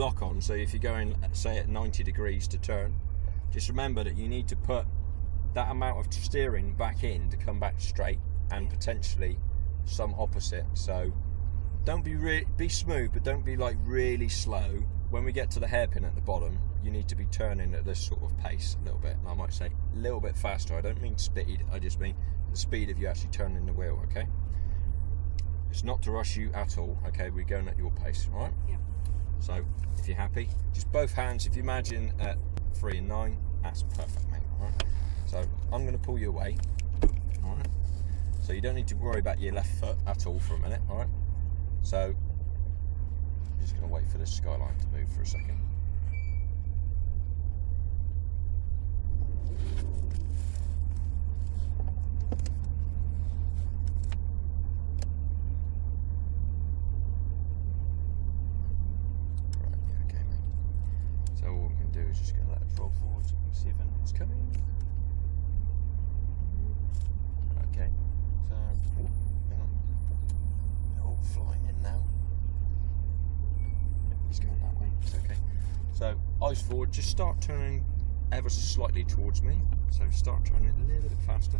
lock on, so if you're going, say, at 90 degrees to turn, just remember that you need to put that amount of steering back in to come back straight, and potentially some opposite. So don't be smooth, but don't be like really slow. When we get to the hairpin at the bottom, you need to be turning at this sort of pace a little bit. I might say a little bit faster. I don't mean speed, I just mean the speed of you actually turning the wheel, okay? It's not to rush you at all, okay? We're going at your pace, all right? Yeah. So if you're happy, just both hands. If you imagine at 3 and 9, that's perfect, mate, all right? So I'm going to pull you away, all right? So you don't need to worry about your left foot at all for a minute, all right? So I'm just going to wait for this skyline to move for a second. Just going to let it roll forwards and see if anything's coming. Okay, so hang on. They're all flying in now. He's going that way, it's okay. So eyes forward, just start turning ever so slightly towards me. So start turning a little bit faster,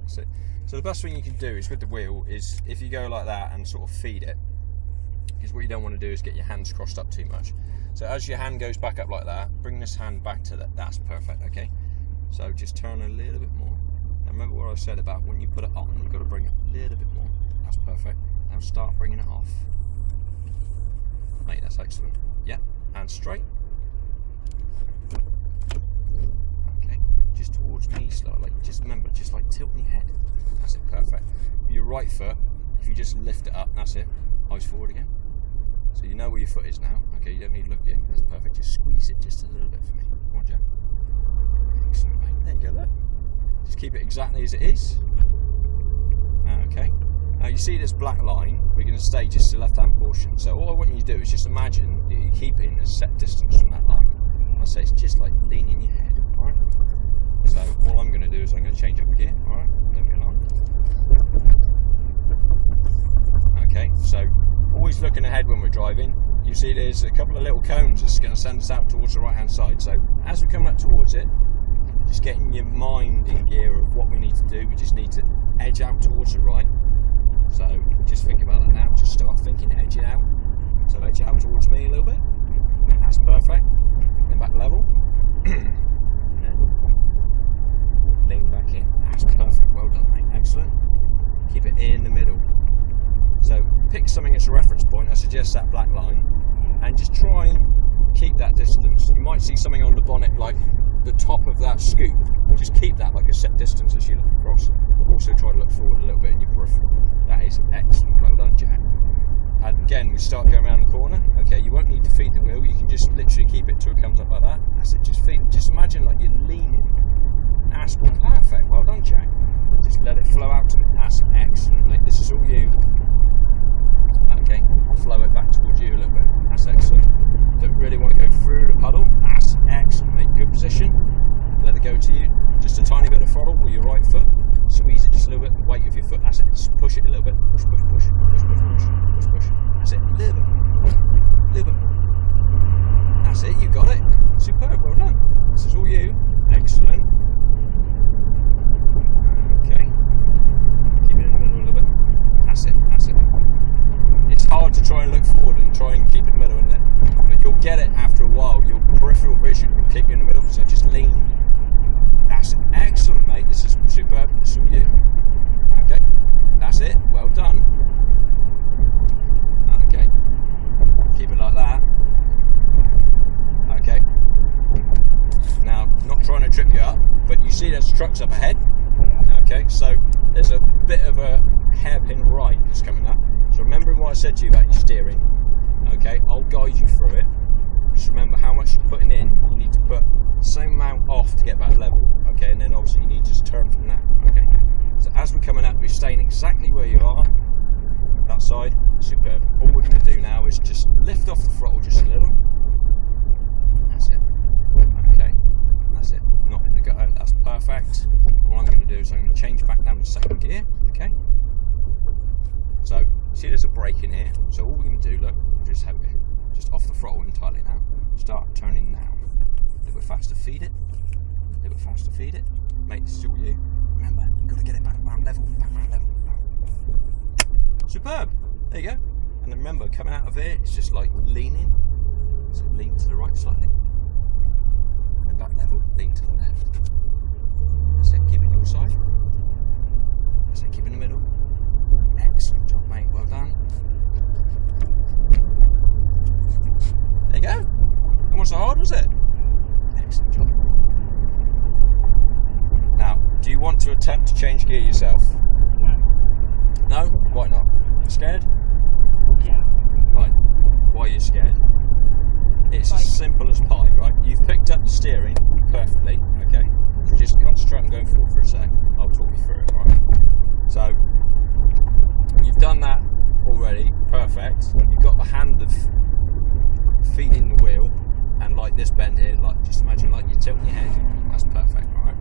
that's it. So the best thing you can do is with the wheel is if you go like that and sort of feed it, because what you don't want to do is get your hands crossed up too much. So as your hand goes back up like that, bring this hand back to that. That's perfect, okay? So just turn a little bit more. And remember what I said about when you put it on, you've got to bring it a little bit more. That's perfect. Now start bringing it off. Mate, that's excellent. Yeah, and straight. Okay, just towards me slightly. Just remember, just like tilt your head. That's it, perfect. Your right foot, if you just lift it up, that's it. Eyes forward again. So you know where your foot is now. Okay, you don't need to look in. That's perfect. Just squeeze it just a little bit for me. Come on, Jack. Excellent, mate. There you go, look. Just keep it exactly as it is. Okay. Now you see this black line. We're going to stay just the left-hand portion. So all I want you to do is just imagine that you're keeping a set distance from that line. I say it's just like leaning your head. All right. So all I'm going to do is I'm going to change up gear. All right. Leave me alone. Okay. So always looking ahead when we're driving. You see there's a couple of little cones that's going to send us out towards the right hand side. So as we come up towards it, just getting your mind in gear of what we need to do. We just need to edge out towards the right. So just think about that now. Just start thinking, edging out. So edge out towards me a little bit. That's perfect. Then back level. And then lean back in. That's perfect. Well done, mate. Excellent. Keep it in the middle. So pick something as a reference point. I suggest that black line, and just try and keep that distance. You might see something on the bonnet like the top of that scoop. Just keep that like a set distance as you look across. Also try to look forward a little bit in your peripheral. That is excellent. Well done, Jack. And again, we start going around the corner. Okay, you won't need to feed the wheel. You can just literally keep it till it comes up like that. That's it. Just feed it. Just imagine like you're leaning. That's perfect. Well done, Jack. Just let it flow out to me. That's excellent, mate. This is all you. Okay, flow it back towards you a little bit. That's excellent. Don't really want to go through the puddle. That's excellent, mate. Good position. Let it go to you. Just a tiny bit of throttle with your right foot. Squeeze it just a little bit. The weight of your foot. That's it. Just push it a little bit. Push, push, push. Push, push, push. Push, push. That's it. A little bit. A little bit. That's it. You got it. Superb. Well done. This is all you. Excellent. Okay. Keep it in the middle a little bit. That's it. That's it. It's hard to try and look forward and try and keep it in the middle, isn't it? But you'll get it after a while. Your peripheral vision will keep you in the middle, so just lean. That's it. Excellent, mate. This is superb. This is all you. Okay. That's it. Well done. Okay. Keep it like that. Okay. Now, not trying to trip you up, but you see there's trucks up ahead. Okay, so there's a bit of a hairpin right that's coming up. So remember what I said to you about your steering. Okay, I'll guide you through it. Just remember how much you're putting in. You need to put the same amount off to get back level. Okay, and then obviously you need to just turn from that. Okay, so as we're coming up, we're staying exactly where you are. That side, superb. All we're going to do now is just lift off the throttle just a little. That's it. Okay, that's it. Not in the gutter. That's perfect. What I'm going to do is I'm going to change back down to second gear. Okay. So see, there's a brake in here. So all we're going to do, look, just have it, just off the faster, feed it. A little bit faster, feed it. Mate, this is all you. Remember, you've got to get it back round level, Superb. There you go. And then remember, coming out of here, it's just like leaning. So lean to the right slightly. And back level, lean to the left. That's it, keep it your side. That's it, keep it in the middle. Excellent job, mate, well done. There you go. And what's so hard, was it? Excellent job. Now, do you want to attempt to change gear yourself? No? Why not? Scared? Yeah. Right. Why are you scared? It's as simple as pie, right? You've picked up the steering perfectly, okay? So just concentrate on going forward for a sec. I'll talk you through it, right? So, you've done that already, perfect. You've got the hand of feeding the wheel, and like this bend here, like just imagine like you're tilting your head. That's perfect, right?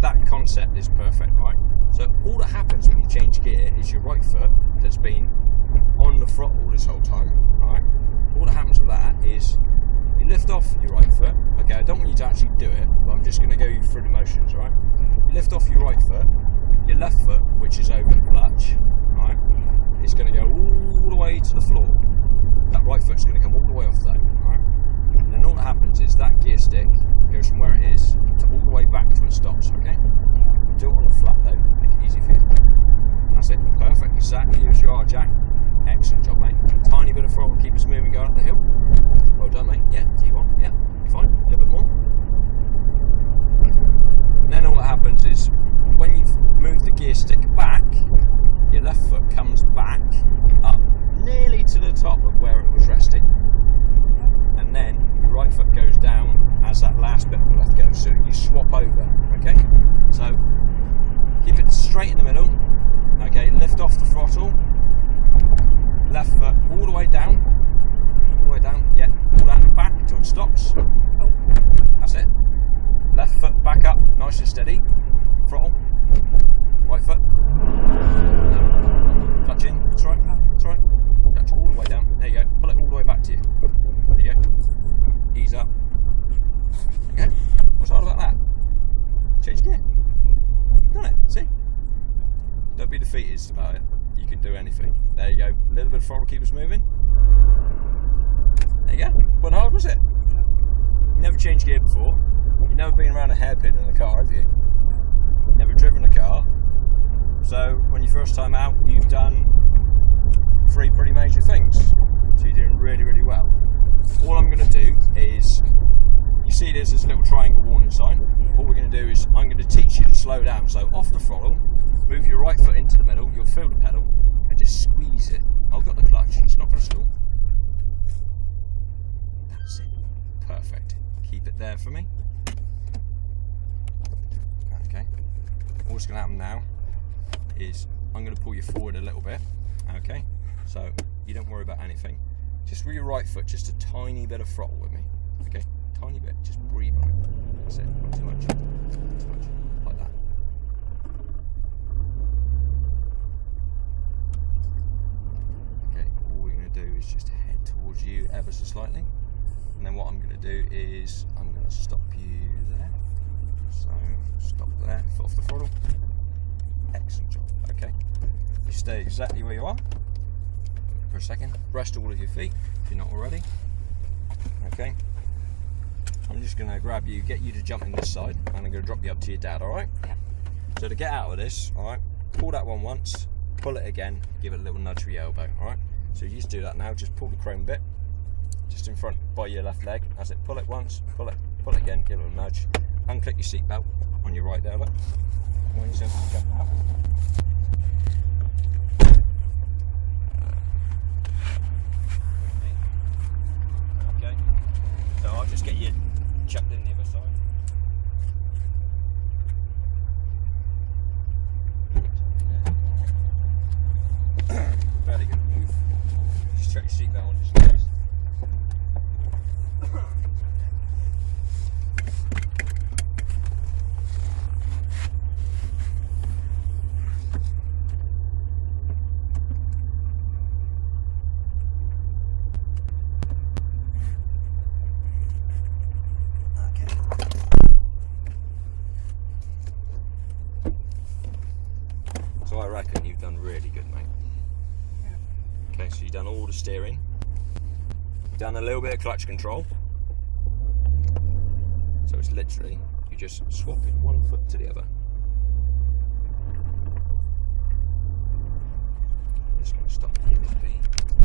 That concept is perfect, right? So all that happens when you change gear is your right foot that's been on the throttle this whole time, right? All that happens with that is you lift off your right foot. Okay, I don't want you to actually do it, but I'm just going to go you through the motions, right? You lift off your right foot, your left foot, which is over the clutch, right? It's going to go all the way to the floor. That right foot's going to come all the way off though, right? And then all that happens is that gear stick goes from where it is to all the way back to it stops, okay? Do it on the flat though, make it easy for you. That's it, perfect, exactly as you are, Jack. Excellent job, mate. Tiny bit of throttle, keep us moving, going up the hill. Well done, mate. Yeah, keep on, yeah, you're fine, a little bit more. And then all that happens is when you've moved the gear stick back, your left foot comes back up nearly to the top of where it was resting. And then your right foot goes down as that last bit will left go. So you swap over, okay? So keep it straight in the middle, okay? Lift off the throttle, left foot all the way down, yeah, all down the back until it stops. That's it. Left foot back up, nice and steady. Throttle, right foot. Clutch in, that's right, that's right. Clutch all the way down, there you go. Pull it all the way back to you. There you go. Ease up. Okay, what's hard about that? Change gear. Done it, see? Don't be defeatist about it. You can do anything. There you go. A little bit of throttle, keep us moving. There you go. What hard was it? Never changed gear before. You've never been around a hairpin in a car, have you? Never driven a car. So when you first time out, you've done 3 pretty major things. So you're doing really, really well. All I'm going to do is, you see there's this little triangle warning sign. All we're going to do is, I'm going to teach you to slow down. So off the throttle, move your right foot into the middle, you'll feel the pedal, and just squeeze it. I've got the clutch, it's not going to stall. That's it. Perfect. Keep it there for me. Okay. What's going to happen now is I'm going to pull you forward a little bit. Okay. So you don't worry about anything. Just with your right foot, just a tiny bit of throttle with me. Okay. Tiny bit. Just breathe on it. That's it. Not too much. Not too much. Like that. Okay. All we're going to do is just head towards you ever so slightly. And then what I'm going to do is I'm going to stop you there. So stop there, foot off the throttle. Excellent job. Okay. You stay exactly where you are for a second. Rest all of your feet if you're not already. Okay. I'm just going to grab you, get you to jump in this side, and I'm going to drop you up to your dad, alright? Yeah. So to get out of this, alright, pull that one once, pull it again, give it a little nudge with your elbow, alright? So you just do that now, just pull the chrome bit, just in front by your left leg. That's it, pull it once, pull it again, give it a nudge. Unclick your seatbelt on your right there, look. Wind yourself to jump out. Okay, so I'll just get you chucked in the other side. Fairly good move. Just check your seatbelt on just in case. So I reckon you've done really good, mate. Yeah. Okay, so you've done all the steering. Done a little bit of clutch control. So it's literally, you just swap it one foot to the other. I'm just going to stop the